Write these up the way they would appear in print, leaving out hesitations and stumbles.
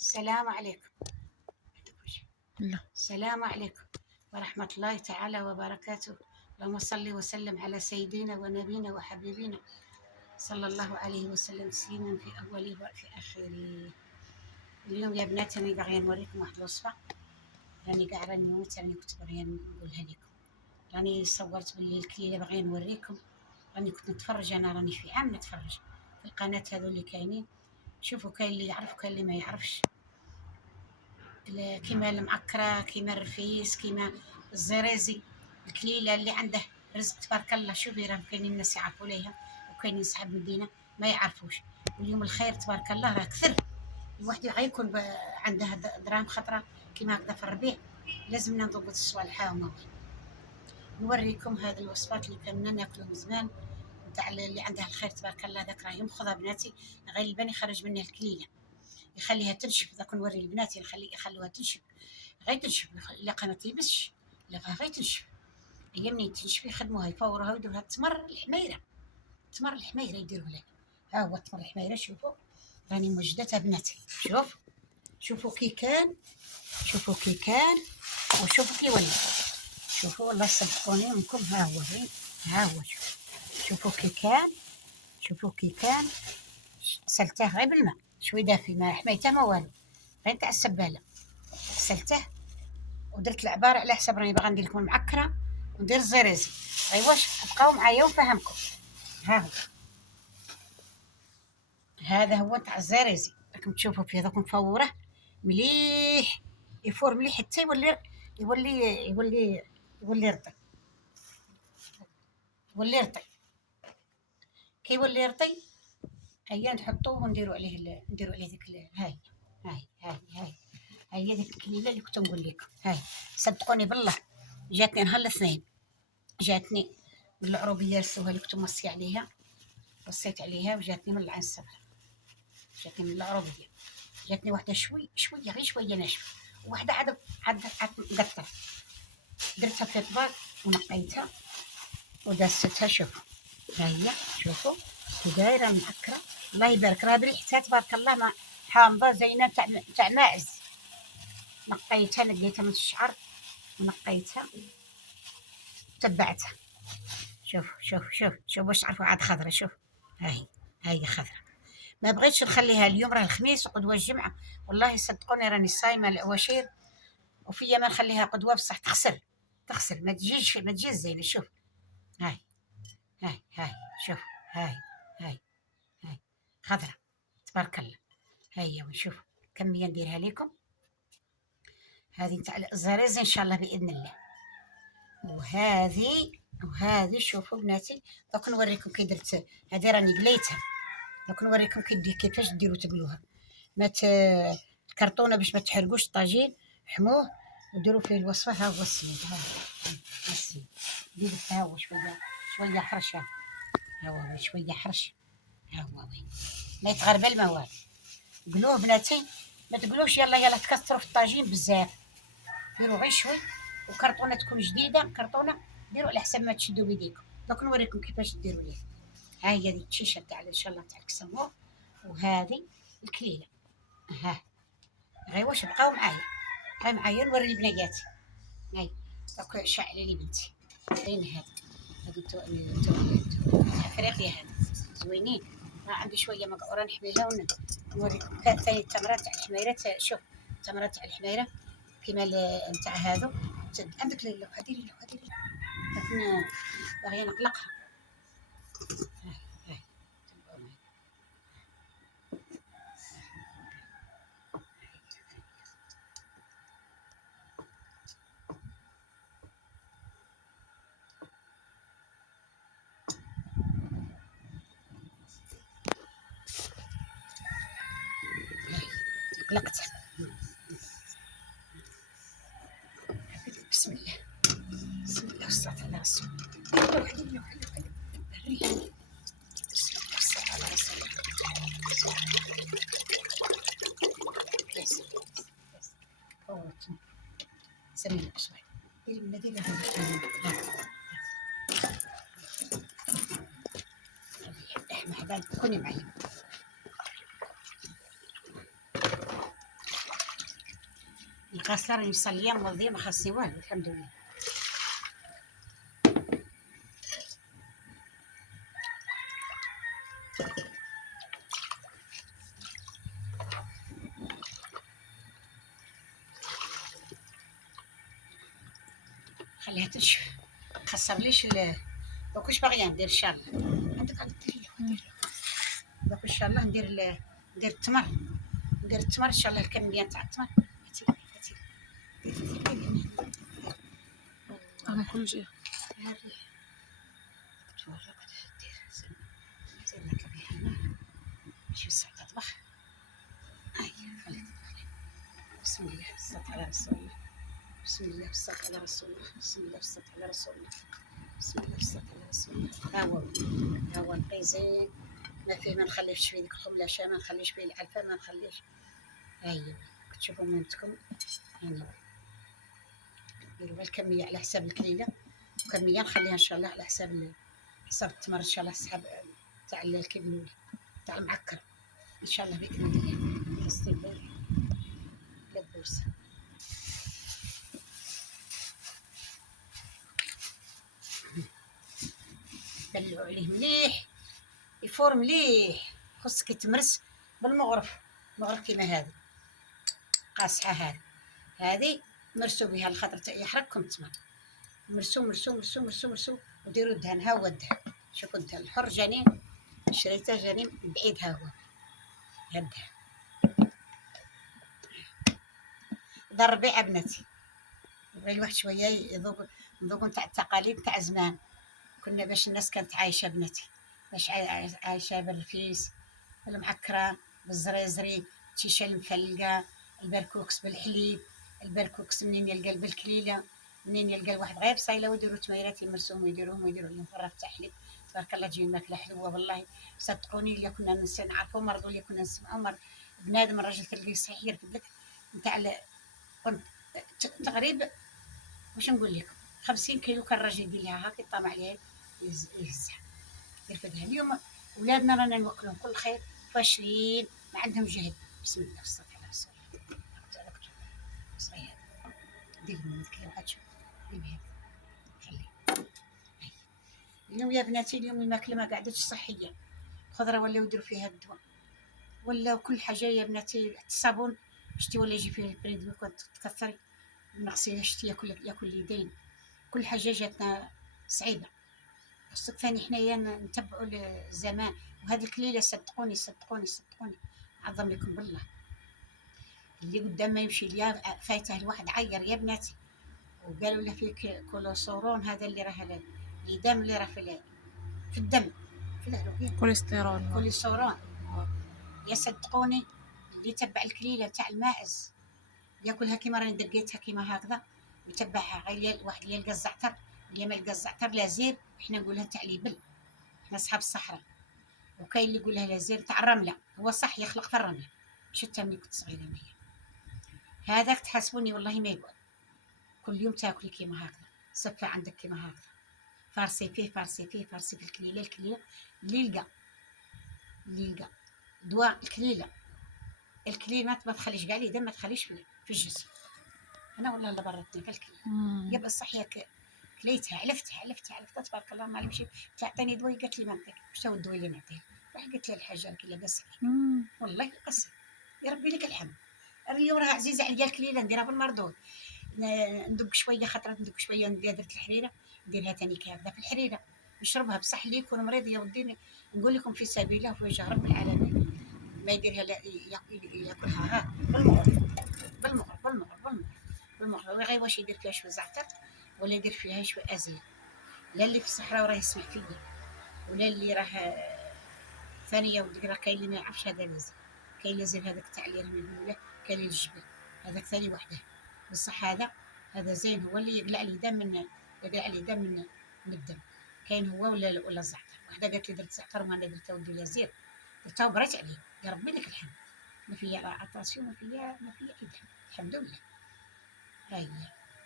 السلام عليكم. لا. السلام عليكم ورحمة الله تعالى وبركاته. اللهم صل وسلم على سيدنا ونبينا وحبيبنا صلى الله عليه وسلم تسليما في أوله وفي آخره. اليوم يا بنات أنا باغية نوريكم واحد الوصفة. راني كاع راني نموت، راني كنت باغية نقولها لكم. راني صورت باللي الكليلة باغية نوريكم. راني كنت نتفرج، أنا راني في عام نتفرج في القناة هذو اللي كاينين. شوفوا، كاين اللي يعرف وكاين اللي ما يعرفش. كيما المعكرة، كيما الرفيس، كيما الزريزي، الكليلة اللي عنده رزق تبارك الله. شوفي راه كاينين الناس يعرفوا ليها وكاينين صحاب المدينة ما يعرفوش. واليوم الخير تبارك الله راه كثر. الواحد غيكون عندها دراهم خطرة كيما هكذا في الربيع، لازمنا نضبط الصوالح. هاهما نوريكم هذه الوصفات اللي كنا ناكلهم زمان، نتاع اللي عندها الخير تبارك الله. ذاك راه يمخضها بناتي، غير البن يخرج منها الكليلة، يخليها تنشف. ذاك نوري البنات يخلوها تنشف، غير تنشف. الا ما تيبسش، لا غير تنشف. هي منين تنشف يخدموها، يفوروها ويديروها التمر الحميره. تمر الحميره يديروه لها. ها هو التمر الحميره. شوفوا راني موجدتها بناتي. شوفوا كي كان، شوفوا كي كان وشوفوا كي ولي. شوفوا والله صدقوني منكم. ها هو هين، ها هو. شوفوا كي كان، شوفوا كي كان. سلته غير بالماء شوي دافي، ما حميته ما والو، غير تاع السباله. غسلته ودرت العبارة على حسب راني باغا ندير لكم المعكرة وندير الزريزي. واش بقاو معايا ونفهمكم. ها هو، هذا هو تاع الزريزي. راكم تشوفوا فيه دوك مفوره مليح، يفور مليح حتى يولي يولي رطي. يولي رطي. كي يولي رطي هيا نحطوه ونديروا عليه ديك هاي هي ديك الكليله اللي كنت نقول لكم. هاي صدقوني بالله جاتني نهار الاثنين، جاتني من العروبيه رسوها اللي كنت موصي عليها، بصيت عليها وجاتني من العين الصغرى، جاتني من العروبيه. جاتني واحده شويه غير شويه ناشفه، وواحده عاد مقطعه. درتها في طباق ونقيتها ودستها. شوفوا ها هي، شوفوا كي دايره المعكره. الله يبارك، راه بريحتها تبارك الله، ما حامضه زينه تاع ماعز. نقيتها، لقيتها من الشعر ونقيتها تبعتها. شوف باش تعرفوا عاد خضره. شوف هاي خضره. ما بغيتش نخليها اليوم، راه الخميس وقدوه الجمعه. والله صدقوني راني صايمه العواشير، وفيا ما نخليها قدوه بصح تخسر ما تجيش زينه. شوف هاي شوف هاي هاي هاي خضره تبارك الله. هيا ونشوف كميه نديرها لكم. هذه نتاع الزريزه ان شاء الله باذن الله. وهذه شوفوا بناتي، دوك نوريكم كي درت. هذه راني قليتها، دوك نوريكم كيفاش ديروا تقلوها. ما الكرتونه باش ما تحرقوش الطاجين، حموه وديروا فيه الوصفه. ها هو السميد، ها هو السميد. ديروا ها هو شويه حرش. ها هو شويه حرش. ها هو ما يتغربل ما والو. قلوه بناتي، ما تقولوش يلا تكثروا في الطاجين بزاف. ديروا غير شوي، وكرتونه تكون جديده، كرتونه ديروا على حسب ما تشدوا بيديكم. دوك نوريكم كيفاش ديروا ليه. ها هي ديك الشيشه تاع ان شاء الله تاع الكسمور، وهذه الكليله. ها غير واش بقاو معايا نوري البنياتي. هاي دوك شعلي لي بنتي. فين هادو افريقيا هادو زوينين. عندي شويه مقعوره نحميها ونوريكم. ثاني التمرات تاع الحميره. شوف التمرات تاع الحميره كيما نتاع هادو. عندك اللوحه، ديري اللوحه لكن باغيه نقلقها. هاي قلقتها. بسم الله والصلاة على رسول الله. اللوحه والصلاة على رسول الله. فوتني سمينا شوي. ديري من ديري احنا حبايب كوني معايا. القصر يصلي موظي ما خاصني والو الحمد لله. خليها تنشف، خسر ليش دوك واش باغيه ندير ان شاء الله. عندك دوك ان شاء الله ندير التمر، ندير التمر ان شاء الله، الكميه تاع التمر. هاتي أنا كل شيء هذه تورك دير زين نطلقي هنا شي ساعه تطبخ. هاي خليها تطبخ. بسم الله والصلاة على رسول الله، بسم الله والصلاة على رسول الله، بسم الله والصلاة على رسول الله، بسم الله والصلاة على رسول الله. ها هو نقي زين، ما فيه ما نخليش فيه ديك الخملاشة، ما نخليش فيه العلفة، ما نخليش. هاي كتشوفوا مامتكم يعني ديروا الكمية على حساب الكليلة، وكمية نخليها ان شاء الله على حساب التمر ان شاء الله، حساب تاع الكبنول تاع المعكر ان شاء الله باذن الله. خصني لبوس دلعوا عليه مليح، يفور مليح. خصك يتمرس بالمغرف، مغرف كيما هذه قاصحه، هذه مرسوا بها الخضر يحرقكم التمر. مرسو مرسو مرسو مرسو مرسو وديروا الدهن. ها هو الدهن، شوفوا الدهن الحر جاني شريته جاني بعيد. ها هو الدهن دار الربيع بناتي. يبغي الواحد شويه يذوق تاع التقاليد تاع زمان. كنا باش الناس كانت عايشه بناتي، باش عايشه بالرفيس، المعكره، بالزريزري، التيشه المفلقه، البركوكس بالحليب. البركوكس منين يلقى بالكليله، منين يلقى الواحد غير صايله ويديروا تميرات يمرسوهم ويديروهم لهم فرف تاع حليب. تبارك الله تجي الماكله حلوه والله. صدقوني اللي كنا نعرفوا مرض، اللي كنا نسمعوا بنادم الراجل تلقيه صحيح يرفد نتاع كنت تقريبا واش نقول لكم 50 كيلو كان الراجل يدير لها هاك يطامع عليها يهزها يرفدها. اليوم ولادنا رانا نوكلهم كل خير، فاشلين ما عندهم جهد. بسم الله والصلاة على رسول الله. صغير دير من الكلام هاتشوف دير خليه. اليوم يا بناتي اليوم الماكله ما قعدتش صحيه، خضره ولاو يديروا فيها الدواء، ولا كل حاجه يا بناتي. الصابون شتي ولا يجي فيه البريد كنت تكثري نغسل شتي ياكل اليدين. كل حاجه جاتنا صعيبه. خصك ثاني حنايا نتبعوا الزمان. وهذه الكليله صدقوني صدقوني صدقوني عظم لكم بالله، اللي قدام ما يمشي ليا فايته الواحد عير يا بناتي، وقالوا له فيك كوليسترول، هذا اللي راه الدم اللي راه في الدم، في الهلوكيه كوليسترول. كوليسترول. يصدقوني اللي يتبع الكليله تاع الماعز ياكلها كيما راني دقيتها كيما هكذا، ويتبعها غير واحد اللي يلقى الزعتر، اللي ما يلقى الزعتر لازير، احنا نقولها تاع ليبل، احنا اصحاب الصحراء. وكاين اللي يقولها لازير تاع الرمله، هو صح يخلق في الرمله. شفتها ملي كنت صغيره انايا، هذاك تحاسبوني والله ما يقعد. كل يوم تاكلي كيما هكذا، صفه عندك كيما هكذا، فارسي فيه فارسي فيه فارسي في الكليله. الكليله اللي يلقى دواء الكليله ما تخليش كاع لي دم، ما تخليش في الجسم. انا والله لا برتني في الكليله. يبقى صحيه كليتها علفتها تبارك الله. ما مشيت تعطيني دواء قالت لي ما نعطيك. واش هو الدواء اللي نعطيه؟ راح قلت لها الحاجه كي لاباس والله قصي يا ربي لك الحمد. اليوم راه عزيزه عليا الكليله نديرها بالمردود، ندق شويه خطره، ندق شويه ندير درت الحريره نديرها ثاني كابده في الحريره نشربها. بصح اللي يكون مريض يا ودي نقول لكم في سبيل الله وفي وجه رب العالمين ما يديرها ياكلها ها بالمغرب غير واش يدير فيها شويه زعتر ولا يدير فيها شويه ازيل. لا اللي في الصحراء راه يسمع فيا، ولا اللي راه ثانيه ودي راه كاين اللي ما يعرفش هذا لازم. كاين لازم هذاك تاع اللي راهم يقولوا له كاين الجبل، هذاك ثاني وحده. بصح هذا زين، هو اللي يقلع لي دم من الدم. كاين هو ولا الزعتر. وحده قالت لي درت زعتر وانا درتها ودي لازير، درتها وبريت عليه يا ربي لك الحمد. ما فيا عطاسيون، ما فيا كذا الحمد لله. هاي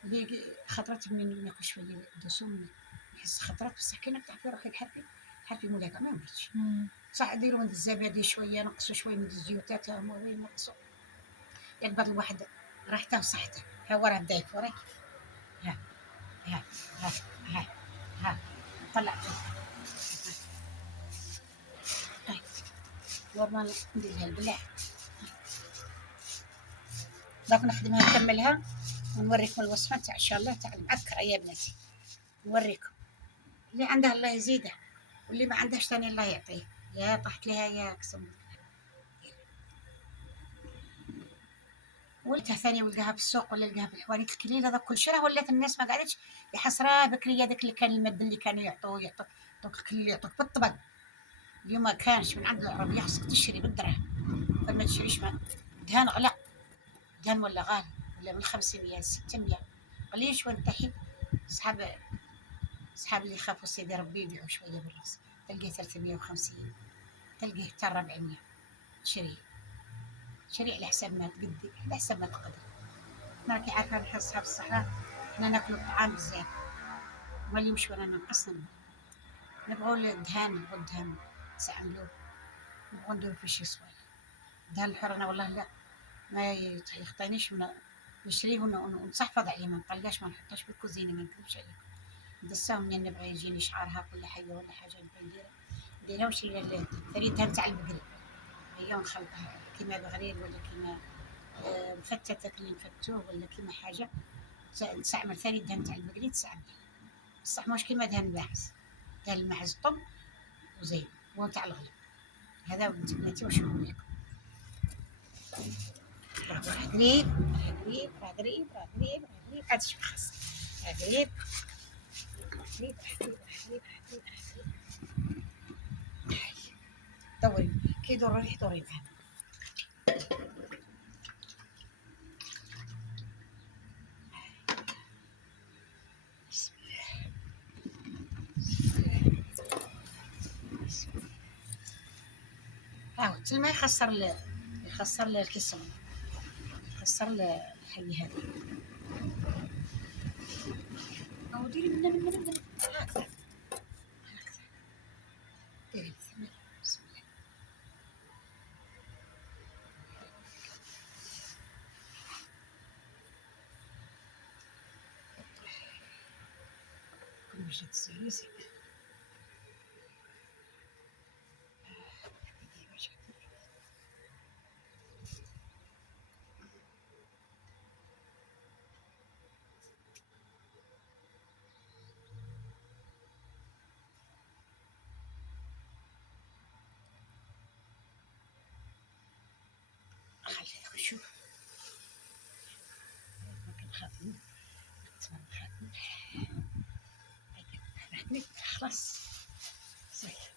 اللي خطرت مني ناكل شويه دسوم، نحس خطرت بصح كي نفتح روحي الحرفي مولاك ما مرتش. صح ديروا من الزبادي شويه، نقصوا شويه من الزيوتات، هما وين نقصوا. يقبض الواحد راحته وصحته. ها ورا بدا يفورك. ها ها ها ها ها طلع فيه. هاي نورمال نديرها البلع. دوك نخدمها نكملها ونوريكم الوصفة تاع ان شاء الله تاع المعكرة يا بناتي. نوريكم اللي عنده الله يزيده، واللي ما عندهش ثاني الله يعطيه. يا طحت لها يا قسم. ولتها ثاني ولقاها في السوق ولا لقاها في الحواريت الكليل هذا كل شرا. ولات الناس ما قعدتش يحسراه بكري هذاك اللي كان المد اللي كانوا يعطوك الكليل يعطوك بالطبق. اليوم ما كانش من عند العربية خصك تشري بالدرهم. فما تشريش ما دهان غلا. دهان ولا غالي ولا من 500 600 قليل شوي نتاحي. صحاب اللي يخافوا سيدي ربي يبيعوا شويه بالراس. تلقيه 350 تلقيه حتى 400. شري على حساب ما تقدر على حساب ما تقدر. انا راكي عارفه نحن اصحاب الصحراء حنا ناكلوا الطعام بزاف. مالي وش ولا نقصنا. نبغوا الدهان نستعملوه. نبغوا نديرو فيه شي صوالح. الدهان الحر انا والله لا ما يخطينيش نشريه ونصحفظ عليه ما نطلقاش ما نحطاش في الكوزينه ما نكذبش عليكم. ندساه من نبغي يجيني شعرها كل حاجه ولا حاجه نبغي نديرها وش هي الفريدة تاع البقري. هي ونخلطها كيما بغرير ولا كيما مفتتة اللي نفتوه ولا كيما حاجة. نستعمل ثاني الدهن تاع البقري تستعمل بصح مش كيما دهن الماعز. دهن الماعز طب وزين وتاع الغلب. هذا ولد بناتي واش نقول لكم. راه قريب هادشي خاص. قريب دوري كي يدور ريح دوري معانا. حتى ما يخسر الكسر يخسر الحي هذا. أو ديري منا هكذا ديري بسم الله. كل مشيت الزيزي خلي شوف ممكن خاطري خلاص صحيح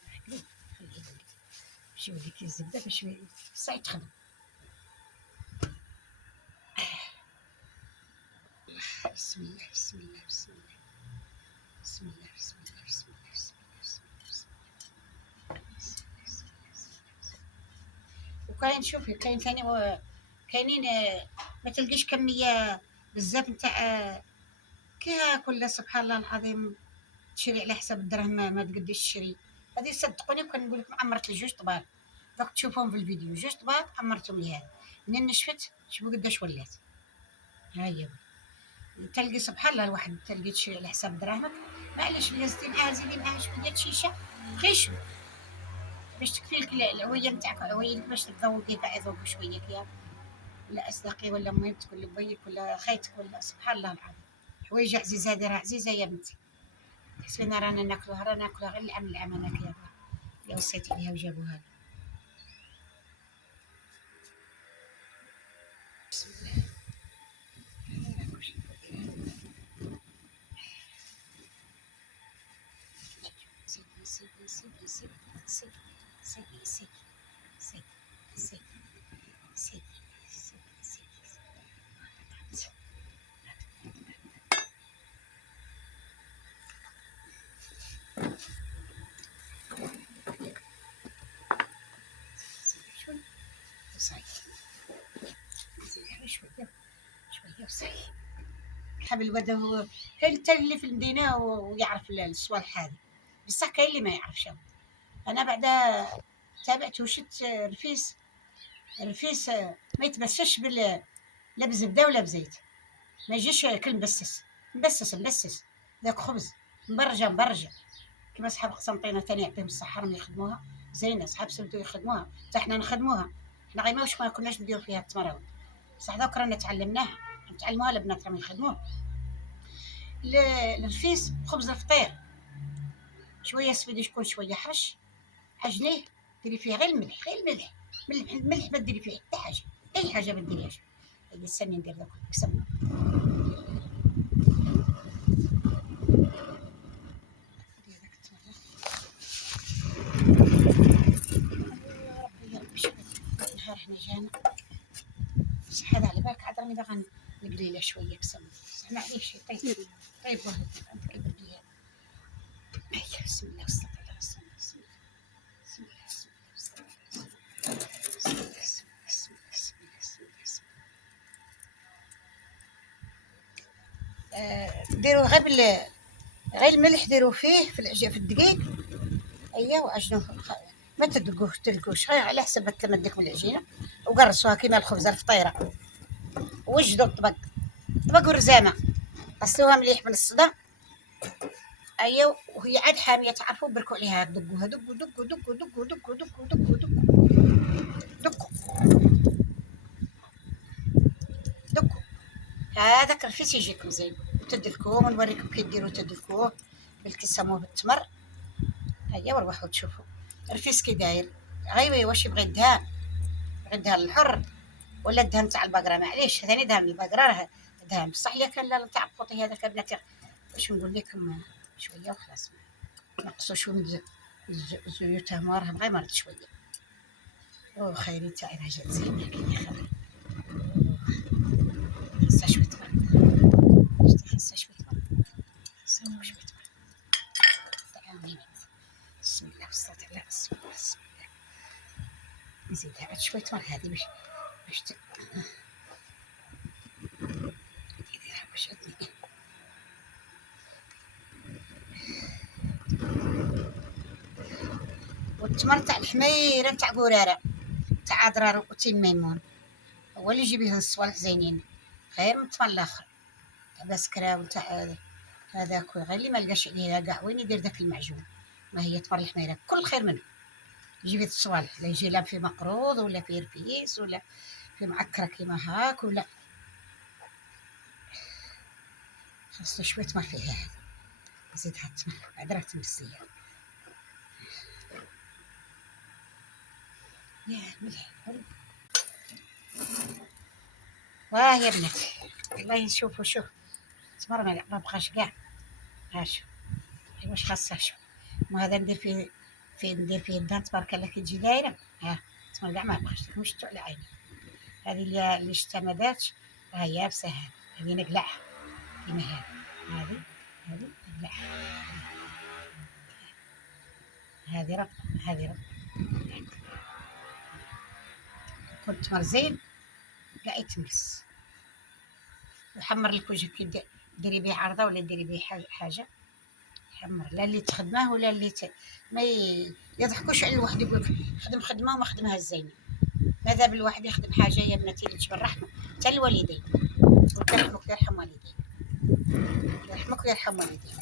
خليه شي وليك الزبده باش صعيب تخدم. بسم الله بسم الله بسم الله بسم الله بسم الله بسم الله بسم الله بسم الله. وكاين شوفي كاين ثاني كاينين ما تلقيش كميه بزاف نتاع كي كل سبحان الله العظيم تشري على حساب الدرهم ما تقديش تشري. هذه صدقوني كان نقول لكم عمرت لي جوج طباق دوك تشوفهم في الفيديو جوج طباق عمرتهم لي. هذا منين نشفت شوفوا قداش ولات. ها هي تلقي سبحان الله الواحد تلقي تشري على حساب دراهمك. معليش زيدي معاها شويه شيشه خيشو باش تكفيلك العويه نتاعك عويلك باش تذوقي كاع يذوق شويه كيا ولا اصدقي ولا ميمتك ولا بيك ولا خيتك ولا سبحان الله العظيم. حوايج عزيزه هذه راه عزيزه يا بنتي. حسبنا رانا ناكلوها غير العام هناك يا وصيتي عليها وجابوها لي. بسم الله شويه وصحي. حب البدا هو اللي في المدينه ويعرف الصوالح هذه بصح كاين اللي ما يعرفش. انا بعدا تابعت وشت رفيس ما يتمسش لا بزبده ولا بزيت، ما يجيش كل مبسس مبسس. ذاك خبز مبرجه كيما صحاب قسنطينه تاني يعطيهم الصحه راهم يخدموها زينه، صحاب سلطو يخدموها حتى حنا نخدموها. حنا غير واش ما كناش نديرو فيها التمر، بصح دوك رانا تعلمناها، نتعلموها البنات راهم يخدموها. الرفيس خبز الفطير شويه سويدي شكون شويه حرش، عجنيه ديري فيه غير الملح، الملح ما ديري فيه حتى حاجه، اي حاجه ما ديريهاش. هادي استني ندير دوك الكسم. ربي شكون نهار حنا جانا بصح هذا على بالك عاد راني باغا نقلي له شويه كسم، بصح معليش طيب واحد عندك البرديه. هيا بسم الله والصلاة على رسول الله. بسم الله بسم الله بسم الله بسم الله بسم الله بسم الله بسم الله بسم الله. ديروا غير الملح ديروا فيه في الدقيق. ايوا وعجنوه، ما تدقوش غير على حسب التمدك بالعجينه، وقرصوها كيما الخبزه الفطيره. وجدوا الطبق ورزانه، غسلوها مليح من الصدى. ايوا وهي عاد حاميه تعرفوا بركوا عليها، دقوا دقوا. هذاك الرفيس يجيكم زين، تدلكوه ونوريكم كي ديروا تدلكوه بالكسموه بالتمر. هيا وروحوا تشوفوا الرفيس كي داير. غيوي واش يبغي الدهان، يبغي الدهان الحر ولا الدهان تاع البقره؟ معليش ثاني دهان البقره راه دهان، بصح الا كان لا تاع القوطي هذاك بناتي واش نقول لكم شويه وخلاص، نقصوا شويه من الزيوت مارهم غير مرت شويه. او خيري تاعي راه جات زينه كي خير. خاصها شويه تمر، خاصها شويه تمر، خاصها شويه تمر. تعاونيني. بسم الله والصلاة على رسول الله. بسم الله. نزيدها عاد شويه تمر هذه باش نديرها باش عندي. والتمر تاع الحميره تاع قراره تاع ضرار وتيم ميمون هو اللي يجيب به الصوالح زينين، غير من التمر الاخر تاع بسكرا وتاع هذاك غير اللي ما لقاش عليه كاع وين يدير داك المعجون. ما هي تمر الحميره كل خير منه، يجيب الصوالح، لا يجي لا في مقروض ولا في رفيس ولا في معكره كيما هاك، ولا خاصة شويه تمر فيها هذا. نزيدها التمر عاد راه تمسيه. يا ملح حلو. واه يا بناتي والله شوفوا شوف التمر ما بقاش كاع. ها شوف واش خاصها شوف. وهذا ندير فيه الدهان تبارك الله كي تجي دايره. ها التمر كاع ما بقاش لكم شفتوا على عيني. هذه اللي شتا ما دارتش راه يابسه. هذه نقلعها كيما هذه نقلعها. هذه رب كل تمر زين كاع يتمس. وحمر لك وجهك كي ديري به عرضه ولا ديري به حاجه حمر، لا اللي تخدمه ولا اللي ما يضحكوش على الواحد يقول لك خدم خدمه وما خدمها الزينه. ماذا بالواحد يخدم حاجه يا بناتي اللي تجبر رحمه حتى الوالدين. ويرحمك ويرحم والديك، يرحمك ويرحم والديك.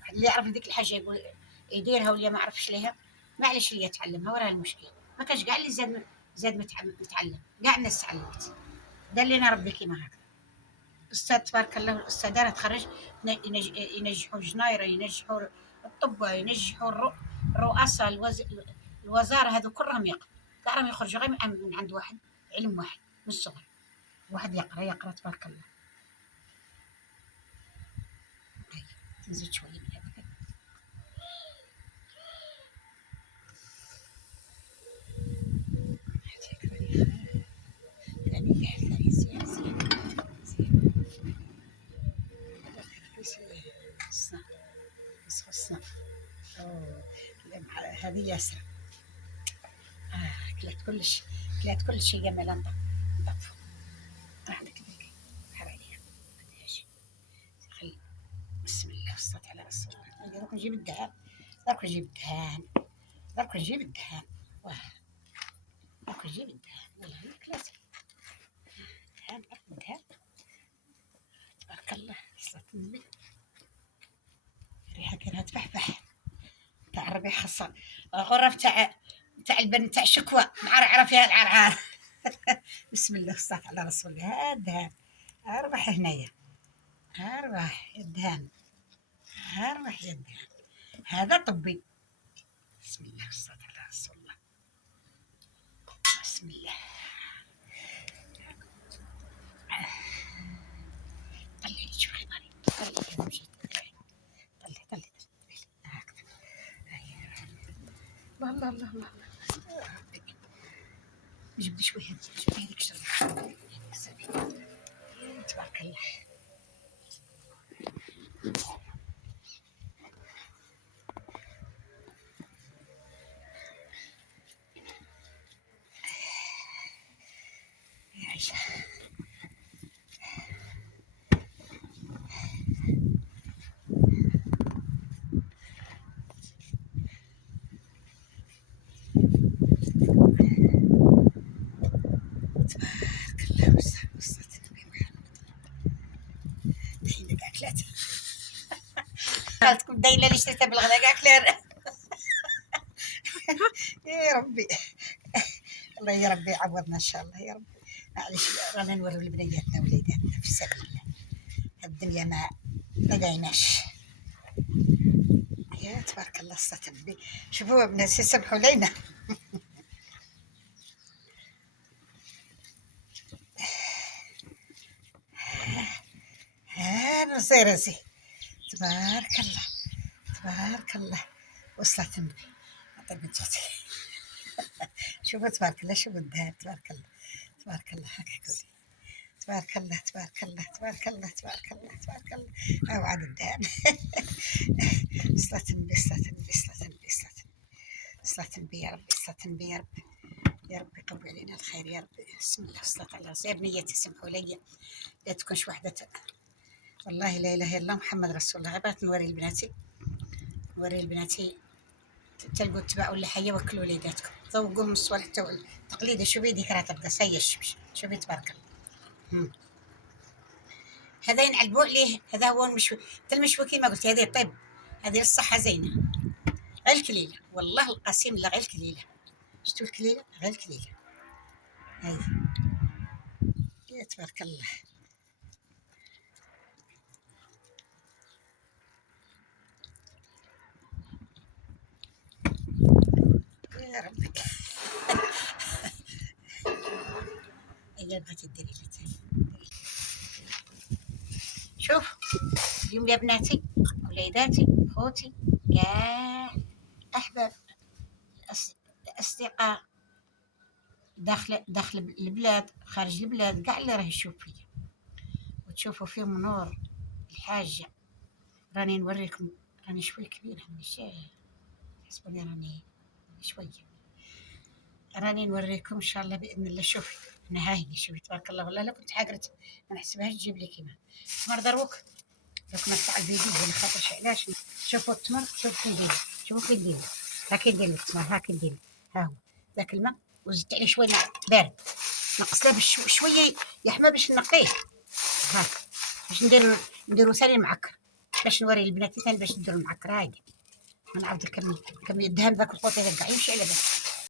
واحد اللي يعرف هذيك الحاجه يقول يديرها ولا ما عرفش ليها، معليش اللي يتعلمها وراه المشكل. ما كاش كاع اللي زاد متعلم، كاع الناس تعلمت. دلينا ربي كيما هكا. استاذ تبارك الله الاستاذ راه تخرج ينجحوا الجنايره، ينجحوا الطب، ينجحوا الرؤساء الوزاره، هذو كلهم كاع راهم يخرجوا غير من عند واحد علم واحد من الصغر. واحد يقرا تبارك الله. هاي نزيد شويه من هذاك. يعني زين خصنا. هذه ياسر. كلات كلش هي مالا نطفو. راح نكذب حر عليها. خلي بسم الله والصلاة على رسول الله. درك نجيب الدهان، درك نجيب الدهان. درك نجيب الدهان. درك نجيب الدهان. والله كلاتي دهان. النبي ريحه كانها تفحفح تاع الربيع خاصه غرف تاع البن تاع شكوى معرعره فيها العرعار. بسم الله والصلاة على رسول الله. الدهان اربح هنايا، اربح يا الدهان، اربح يا الدهان. هذا طبي. بسم الله والصلاة على رسول الله. بسم الله. طلعي شوفي خيطاني، طلعي مشيت، طلعي طلعي هكذا. الله الله الله الله. جبت شويه شويه هذيك الشربة تبارك الله. يا عيشة تبارك الله. وصلت النبي محمد دحين كاع كلات. قالتكم دايله اللي شريتها بالغدا كاع كلات. يا ربي الله يا ربي يعوضنا ان شاء الله يا ربي. معليش رانا نوريو لبنياتنا وليداتنا في سبيل الله. الدنيا ما دايناش. يا تبارك الله صلاة النبي. شوفوا الناس يسبحوا لينا. ها نصيرزي تبارك الله تبارك الله. وصلت النبي طيب بنت اختي. شوفوا تبارك الله، شوفوا الدهان تبارك الله تبارك الله. هكا قولي تبارك الله تبارك الله تبارك الله تبارك الله تبارك الله. هاو عاد الدهان. صلاة النبي صلاة النبي صلاة النبي صلاة النبي صلاة النبي يا ربي صلاة النبي يا ربي يا ربي يقوي علينا الخير يا ربي. بسم الله والصلاة على رسول الله. بنيتي سمحوا لي لا تكونش وحدة. والله لا اله الا الله محمد رسول الله. غير نوري لبناتي، نوري لبناتي تلقوا تباعوا اللحيه وكلوا وليداتكم ذوقوهم الصوالح تاع التقليدي. شوفي ديك راه تبقى سايه الشبش. شوفي تبارك الله. هذا ينعلبوا عليه. هذا هو المشوي. حتى المشوي كيما قلت هذه طيب، هذه الصحه زينه. غير الكليله والله القسيم لا غير الكليله. شفتوا الكليله غير الكليله هاي. يا تبارك الله. يا ربي. هي بغيتي ديري لي تاني. شوف اليوم يا بناتي وليداتي خوتي كاع احباب الاصدقاء داخل البلاد خارج البلاد كاع اللي راه يشوف فيا وتشوفوا فيهم نور الحاجه. راني نوريكم راني شوي كبيره ماشي حسبوني راني شويه. راني نوريكم ان شاء الله باذن الله. شوفي انا هاي شوفي تبارك الله. والله لا كنت حاقرت ما نحسبهاش تجيب لي كيما التمر دروك. دوك نرفع الفيديو على خاطرش علاش. شوفوا التمر شوفوا كي ندير. شوفوا كي ندير هاكي ندير التمر هاكي ندير. ها هو ذاك الماء وزدت عليه شويه ماء بارد نقص له شويه يحمى باش نقيه. هاك باش نديرو ثاني معكر باش نوري البنات ثاني باش نديرو المعكر. هاي نعاود كمية الدهان ذاك الخوط هذا كاع يمشي على بالك.